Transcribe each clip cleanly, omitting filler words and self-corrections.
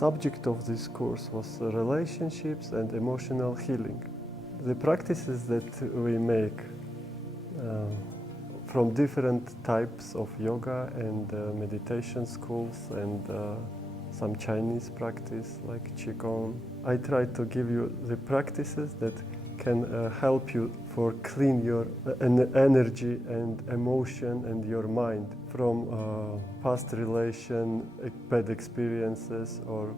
subject of this course was relationships and emotional healing. The practices that we make from different types of yoga and meditation schools and some Chinese practice like Qigong. I try to give you the practices that can help you for clean your energy and emotion and your mind from past relation, bad experiences or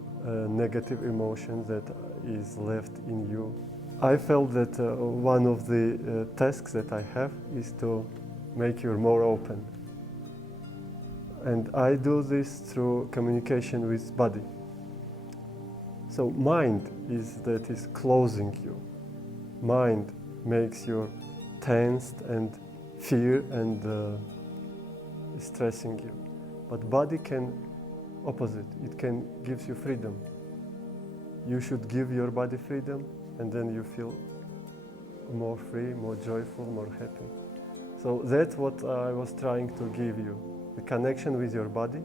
negative emotions that is left in you. I felt that one of the tasks that I have is to make you more open. And I do this through communication with body. So mind is that is closing you. Mind makes you tensed and fear and stressing you. But body can opposite. It can gives you freedom. You should give your body freedom, and then you feel more free, more joyful, more happy. So that's what I was trying to give you. The connection with your body.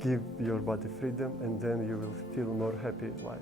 Give your body freedom, and then you will feel more happy life.